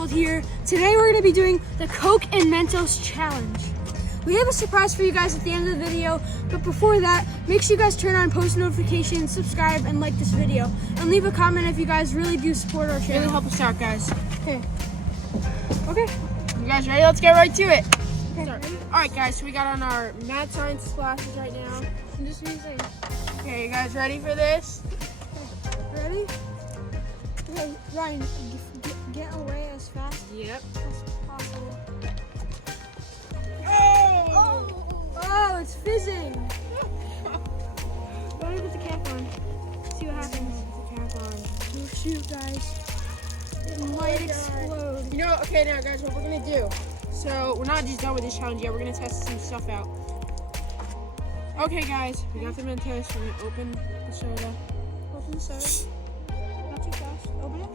World here. Today we're going to be doing the Coke and Mentos challenge. We have a surprise for you guys at the end of the video, but before that, make sure you guys turn on post notifications, subscribe, and like this video. And leave a comment if you guys really do support our channel. Really help us out, guys. Okay. You guys ready? Let's get right to it. Okay. Alright guys, so we got on our mad science glasses right now. I'm just using. Okay, you guys ready for this? Ready? Okay, Ryan, get away as fast Yep. as possible. Oh! Oh, it's fizzing. Why don't we put the cap on? See what happens. Put the cap on. Oh shoot, guys. It might explode. You know, okay now guys, what we're gonna do. So, we're not just done with this challenge yet, we're gonna test some stuff out. Okay guys, we got the Mentos, we're gonna open the soda. Open the soda. Not too fast. Open it.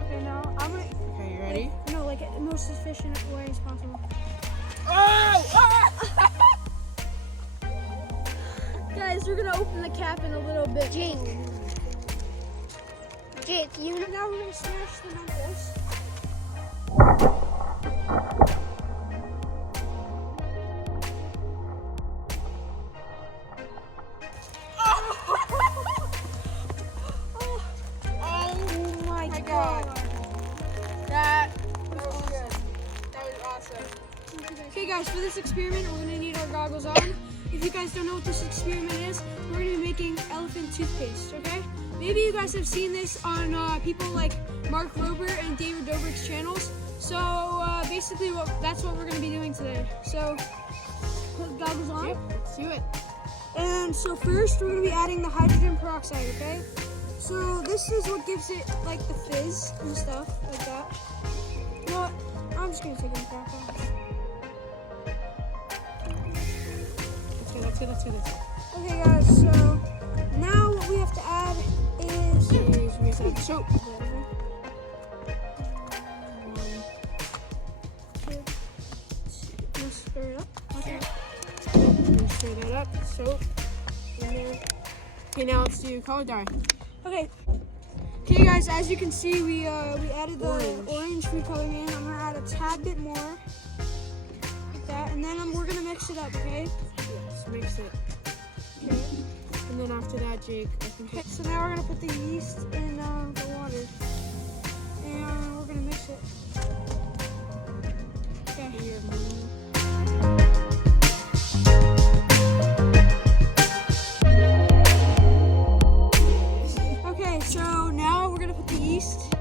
Okay, now I'm gonna. Okay, you ready? No, like the most efficient way as possible. Oh! Guys, we're gonna open the cap in a little bit. Jake, you know. Now we're gonna smash the Mentos. Oh my god. That was good. That was awesome. Okay guys, for this experiment, we're gonna need our goggles on. If you guys don't know what this experiment is, we're gonna be making elephant toothpaste, okay? Maybe you guys have seen this on people like Mark Rober and David Dobrik's channels. So basically that's what we're gonna be doing today. So put the goggles on. Yep, let's do it. And so first we're gonna be adding the hydrogen peroxide, okay? So this is what gives it like the fizz and stuff like that. You know what? I'm just gonna take the cap off. Let's do this. Okay guys, so now what we have to add is We have to add soap. Let's stir it up. Okay. We'll stir that up. Soap in there. Okay, now let's do color dye. Okay. Okay guys, as you can see, we added the orange food coloring in. I'm gonna add a tad bit more, like that, and then we're gonna mix it up. Okay. Yes, mix it. Okay. And then after that, Jake, I think Okay. So now we're gonna put the yeast in the water, and we're gonna mix it. Okay. Okay, so now we're gonna put the yeast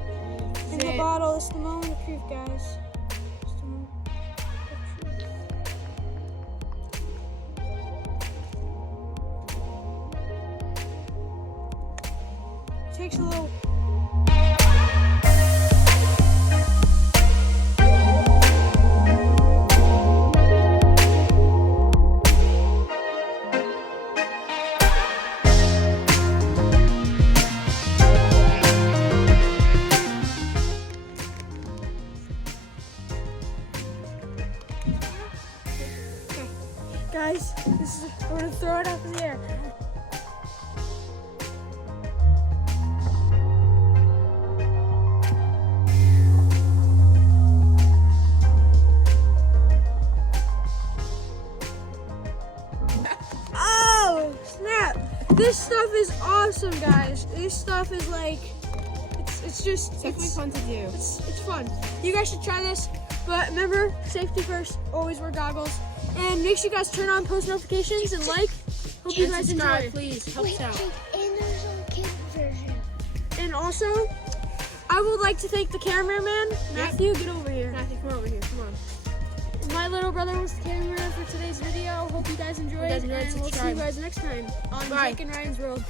in the bottle. It's the moment of truth, guys. It's the moment of truth. Takes a little. Guys, we're gonna throw it up in the air. Oh, snap. This stuff is awesome, guys. This stuff is like, it's definitely fun to do. It's fun. You guys should try this, but remember, safety first, always wear goggles. And make sure you guys turn on post notifications and like. Hope you guys enjoy. Please help us out. And there's a kid version. And also, I would like to thank the cameraman, Matthew. Get over here. Matthew, come over here. Come on. My little brother was the cameraman for today's video. Hope you guys enjoyed, and we'll see you subscribe. guys next time on Bye. Jake and Ryan's World.